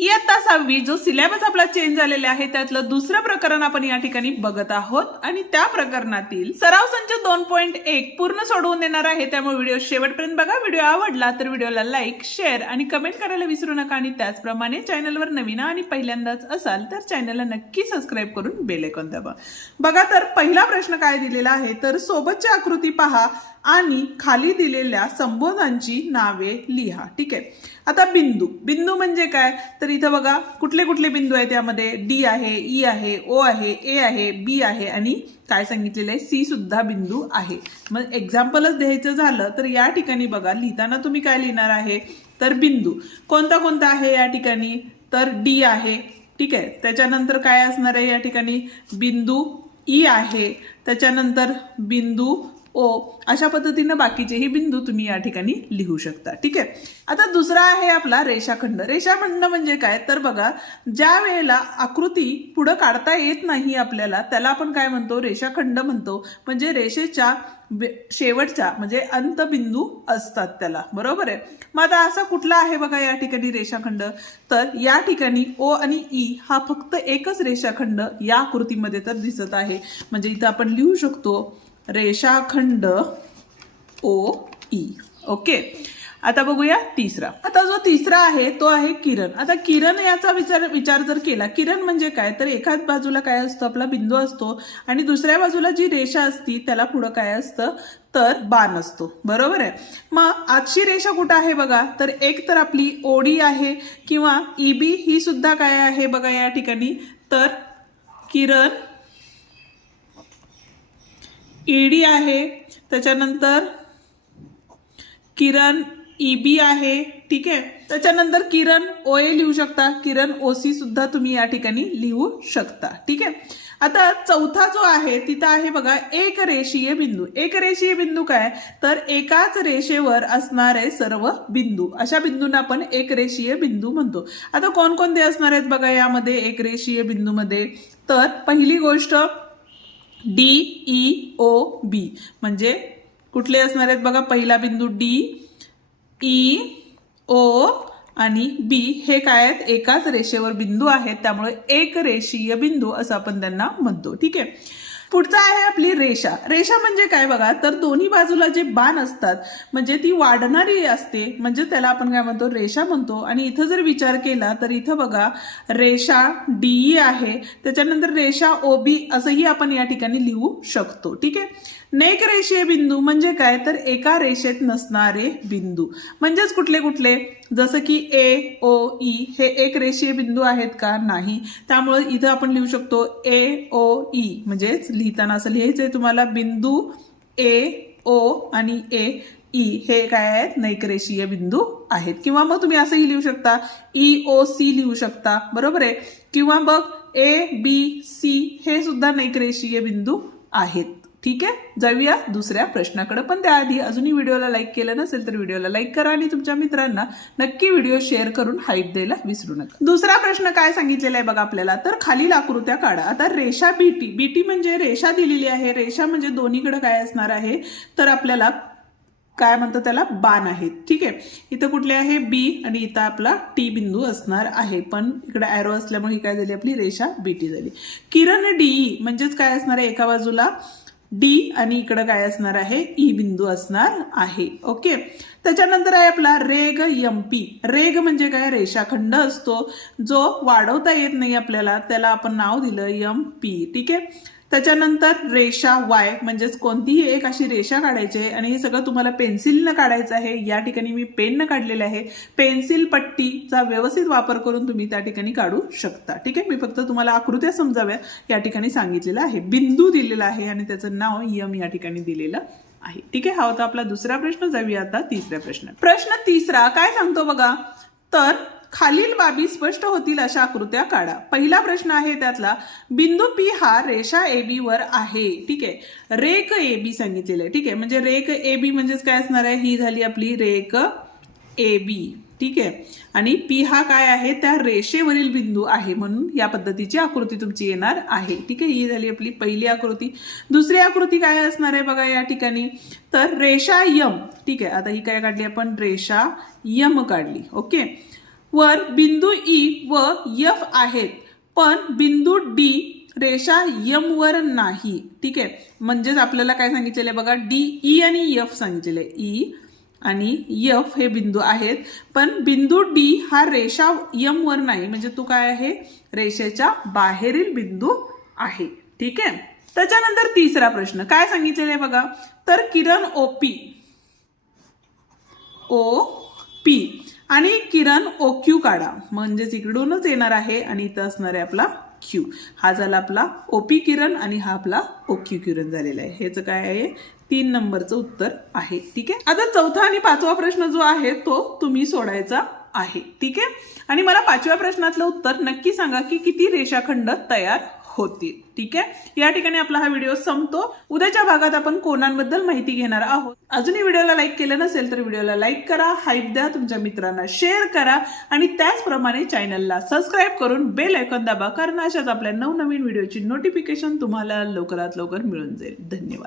इयत्ता 6वी जो सिलेबस आपला चेंज झालेला आहे त्यातलं दुसरं प्रकरण आपण या ठिकाणी बघत आहोत आणि त्या प्रकरणातील सराव संच 2.1 पूर्ण सोडवून देणार आहे। त्यामुळे व्हिडिओ शेवटपर्यंत बघा। व्हिडिओ आवडला तर व्हिडिओला लाईक, शेअर आणि कमेंट करायला विसरू नका आणि त्याचप्रमाणे चॅनलवर नवीन आणि पहिल्यांदाच असाल तर चॅनलला नक्की सबस्क्राइब करून बेल आयकॉन दाबा। बघा तर पहिला प्रश्न काय दिलेला आहे तर सोबतची आकृती पहा आणि खाली दिलेल्या संबोधांची नावे लिहा। ठीक आहे, आता बिंदू बिंदू म्हणजे काय तर इथं बघा कुठले कुठले बिंदू आहेत त्यामध्ये डी आहे, ई आहे, ओ आहे, ए आहे, बी आहे आणि काय सांगितलेलं आहे सी सुद्धा बिंदू आहे। मग एक्झाम्पलच द्यायचं झालं तर या ठिकाणी बघा लिहिताना तुम्ही काय लिहिणार आहे तर बिंदू कोणता कोणता आहे या ठिकाणी तर डी आहे। ठीक आहे, त्याच्यानंतर काय असणार आहे या ठिकाणी बिंदू ई आहे, त्याच्यानंतर बिंदू ओ, अशा पद्धतीने बाकीचेही बिंदू तुम्ही या ठिकाणी लिहू शकता। ठीक आहे, आता दुसरा आहे आपला रेषाखंड। रेषाखंड म्हणजे काय तर बघा ज्या वेळेला आकृती पुढे काढता येत नाही आपल्याला त्याला आपण काय म्हणतो रेषाखंड म्हणतो। म्हणजे रेषेच्या शेवटचा म्हणजे अंतबिंदू असतात त्याला, बरोबर आहे। मग आता असा कुठला आहे बघा या ठिकाणी रेषाखंड तर या ठिकाणी ओ आणि ई हा फक्त एकच रेषाखंड या आकृतीमध्ये तर दिसत आहे। म्हणजे इथं आपण लिहू शकतो रेषाखंड ओ ई। ओके, आता बघूया तिसरा। आता जो तिसरा आहे तो आहे किरण। आता किरण याचा विचार जर केला, किरण म्हणजे काय तर एकाच बाजूला काय असतो आपला बिंदू असतो आणि दुसऱ्या बाजूला जी रेषा असती त्याला पुढे काय असतं तर बाण असतो, बरोबर आहे। मग आजची रेषा कुठे आहे बघा तर एक तर आपली ओडी आहे किंवा ईबी ही सुद्धा काय आहे बघा या ठिकाणी तर किरण ईडी आहे, त्याच्यानंतर किरण ईबी आहे। ठीक आहे, त्याच्यानंतर किरण ओए लिहू शकता, किरण ओसी सुद्धा तुम्ही या ठिकाणी लिहू शकता। ठीक आहे, आता चौथा जो आहे तिथं आहे बघा एक रेषीय बिंदू। एक रेषीय बिंदू काय तर एकाच रेषेवर असणारे सर्व बिंदू, अशा बिंदूंना आपण एक रेषीय बिंदू म्हणतो। आता कोणकोणते असणार आहेत बघा यामध्ये एक रेषीय बिंदू मध्ये तर पहिली गोष्ट डी ई ओ बी म्हणजे कुठले असणार आहेत बघा पहिला बिंदू डी ई ओ आणि बी हे काय आहेत एकाच रेषेवर बिंदू आहेत, त्यामुळे एक रेषीय बिंदू असं आपण त्यांना म्हणतो। ठीक आहे, पुढचा आहे आपली रेषा। रेषा म्हणजे काय बघा तर दोन्ही बाजूला जे बाण असतात म्हणजे ती वाढणारी असते म्हणजे त्याला आपण काय म्हणतो रेषा म्हणतो। आणि इथं जर विचार केला तर इथं बघा रेषा डीई आहे, त्याच्यानंतर रेषा ओबी असंही आपण या ठिकाणी लिहू शकतो। ठीक आहे, नेक रेषीय बिंदू म्हणजे काय तर एका रेषेत नसणारे बिंदू म्हणजेच कुठले कुठले जसं की ए ओ ई हे एक रेषीय बिंदू आहेत का नाही, त्यामुळे इथं आपण लिहू शकतो ए ओ ई म्हणजेच लिहिताना असं लिहायचंय तुम्हाला बिंदू ए ओ आणि ए ई हे काय आहेत नैकरेषीय बिंदू आहेत। किंवा मग तुम्ही असंही लिहू शकता ई ओ सी लिहू शकता, बरोबर आहे। किंवा मग ए बी सी हे सुद्धा नैकरेषीय बिंदू आहेत। ठीक आहे, जाऊया दुसऱ्या प्रश्नाकडे, पण त्याआधी अजूनही व्हिडिओला लाईक केलं नसेल तर व्हिडिओला लाईक करा आणि तुमच्या मित्रांना नक्की व्हिडिओ शेअर करून हाईप द्यायला विसरू नका। दुसरा प्रश्न काय सांगितलेला आहे बघा आपल्याला तर खालील आकृत्या काढा। आता रेषा बीटी, बीटी म्हणजे रेषा दिलेली आहे, रेषा म्हणजे दोन्हीकडे काय असणार आहे तर आपल्याला काय म्हणतो त्याला बाण आहेत। ठीक आहे, इथं कुठले आहे बी आणि इथं आपला टी बिंदू असणार आहे, पण इकडे ॲरो असल्यामुळे ही काय झाली आपली रेषा बीटी झाली। किरण डीई म्हणजेच काय असणार आहे एका बाजूला डी आणि इकडे काय असणार आहे ई बिंदू असणार आहे। ओके, त्याच्यानंतर आहे आपला रेग एमपी। रेग म्हणजे काय रेषाखंड असतो जो वाढवता येत नाही आपल्याला त्याला आपण नाव दिलं एम पी। ठीक आहे, त्याच्यानंतर रेषा वाय म्हणजेच कोणतीही एक अशी रेषा काढायची आहे आणि हे सगळं तुम्हाला पेन्सिलनं काढायचं आहे। या ठिकाणी मी पेननं काढलेलं आहे, पेन्सिल पट्टीचा व्यवस्थित वापर करून तुम्ही त्या ठिकाणी काढू शकता। ठीक आहे, मी फक्त तुम्हाला आकृत्या समजाव्या या ठिकाणी सांगितलेलं आहे, बिंदू दिलेला आहे आणि त्याचं नाव यम या ठिकाणी दिलेलं आहे। ठीक आहे, हा होता आपला दुसरा प्रश्न। जाऊया आता तिसऱ्या प्रश्न। प्रश्न तिसरा काय सांगतो बघा तर खालील बाबी स्पष्ट होतील अशा आकृत्या काढा। पहिला प्रश्न आहे त्यातला बिंदू पी हा रेषा ए बी वर आहे। ठीक आहे, रेख ए बी सांगितलेलं आहे। ठीक आहे, म्हणजे रेख ए बी म्हणजेच काय असणार आहे ही झाली आपली रेख ए बी। ठीक आहे, आणि पी हा काय आहे त्या रेषेवरील बिंदू आहे म्हणून या पद्धतीची आकृती तुमची येणार आहे। ठीक आहे, ही झाली आपली पहिली आकृती। दुसरी आकृती काय असणार आहे बघा या ठिकाणी तर रेषा यम। ठीक आहे, आता ही काय काढली आपण रेषा यम काढली। ओके, वर बिंदू ई व एफ आहेत पण बिंदू डी रेषा यम वर नाही. ठीक आहे, म्हणजेच आपल्याला काय सांगितलेलं आहे बघा, डी, ई आणि एफ सांगितलेले. ई आणि एफ हे बिंदू आहेत पण बिंदू डी हा रेषा यम वर नाही, म्हणजे तो काय आहे, रेषेच्या बाहेरील बिंदू आहे. ठीक आहे, त्याच्यानंतर तिसरा प्रश्न काय सांगितलेला आहे बघा, तर किरण OP आणि किरण OQ काढा. म्हणजेच इकडूनच येणार आहे आणि इथं असणार आहे आपला Q. हा झाला आपला OP किरण आणि हा आपला OQ किरण झालेला आहे. हेच काय आहे, 3 नंबरचं उत्तर आहे. ठीक आहे, आता चौथा आणि पाचवा प्रश्न जो आहे तो तुम्ही सोडायचा आहे. ठीक आहे, आणि मला पाचव्या प्रश्नातलं उत्तर नक्की सांगा की किती रेषाखंड तयार होतील. ठीक आहे, या ठिकाणी आपला हा व्हिडिओ संपतो. उद्याच्या भागात आपण कोणांबद्दल माहिती घेणार आहोत. अजूनही व्हिडिओला लाईक केलं नसेल तर व्हिडिओला लाईक करा, हाईप द्या, तुमच्या मित्रांना शेअर करा आणि त्याचप्रमाणे चॅनलला सबस्क्राईब करून बेल आयकॉन दाबा, कारण अशाच आपल्या नवनवीन व्हिडिओची नोटिफिकेशन तुम्हाला लवकरात लवकर मिळून जाईल. धन्यवाद.